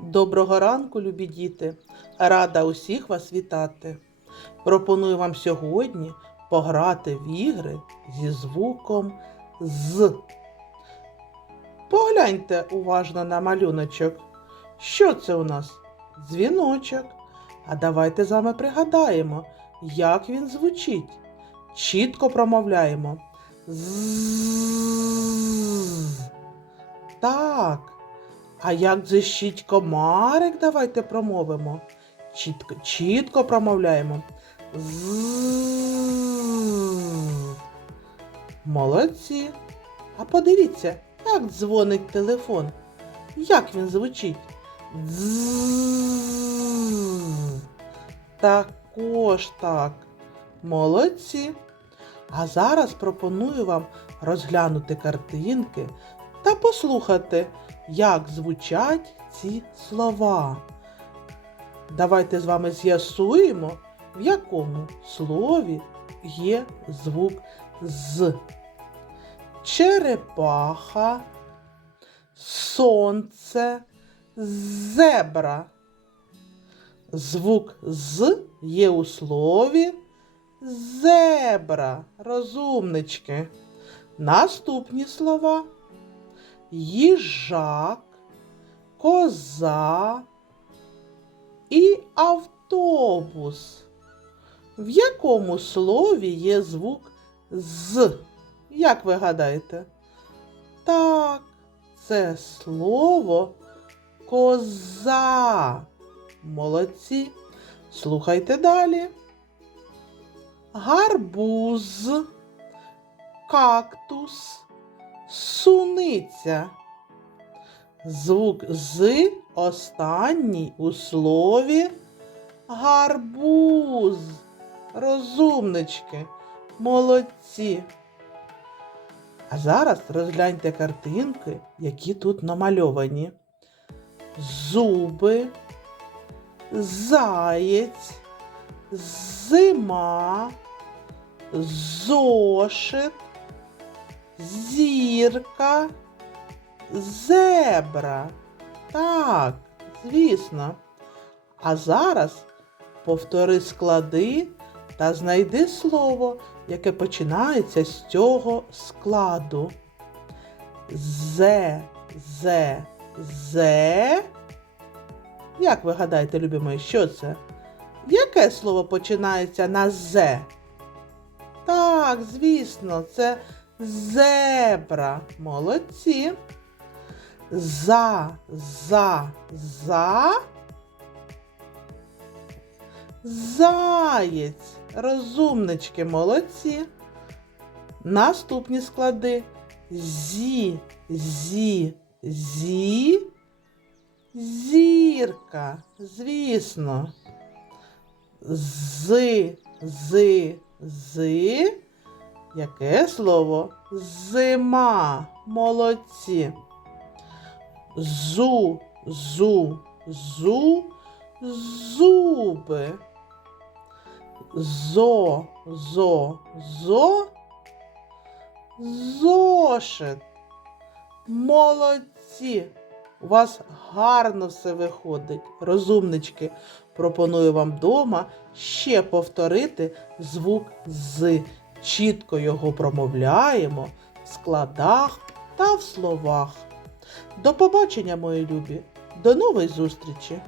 Доброго ранку, любі діти! Рада усіх вас вітати. Пропоную вам сьогодні пограти в ігри зі звуком з. Погляньте уважно на малюночок. Що це у нас? Дзвіночок. А давайте з вами пригадаємо, як він звучить. Чітко промовляємо. З. А як дзищить комарик, давайте промовимо. Чітко, чітко промовляємо. З. Молодці. А подивіться, як дзвонить телефон. Як він звучить? Також так. Молодці. А зараз пропоную вам розглянути картинки та послухати, як звучать ці слова. Давайте з вами з'ясуємо, в якому слові є звук з. Черепаха, сонце, зебра. Звук з є у слові зебра. Розумнички. Наступні слова їжак, коза і автобус. В якому слові є звук з? Як ви гадаєте? Так, це слово коза. Молодці. Слухайте далі. Гарбуз, кактус, суниця. Звук з останній у слові гарбуз. Розумнички, молодці. А зараз розгляньте картинки, які тут намальовані. Зуби, заєць, зима, зошит, зірка, зебра. Так, звісно. А зараз повтори склади та знайди слово, яке починається з цього складу. Зе, зе, зе. Як ви гадаєте, любі мої, що це? Яке слово починається на зе? Так, звісно, це зебра. Молодці. За, за, за. Заєць. Розумнички, молодці. Наступні склади. Зі, зі, зі. Зірка. Звісно. З, з, з. Яке слово? Зима. Молодці. Зу, зу, зу, зуби. Зо, зо, зо, зошит. Молодці. У вас гарно все виходить. Розумнички, пропоную вам вдома ще повторити звук з. Чітко його промовляємо в складах та в словах. До побачення, мої любі! До нової зустрічі!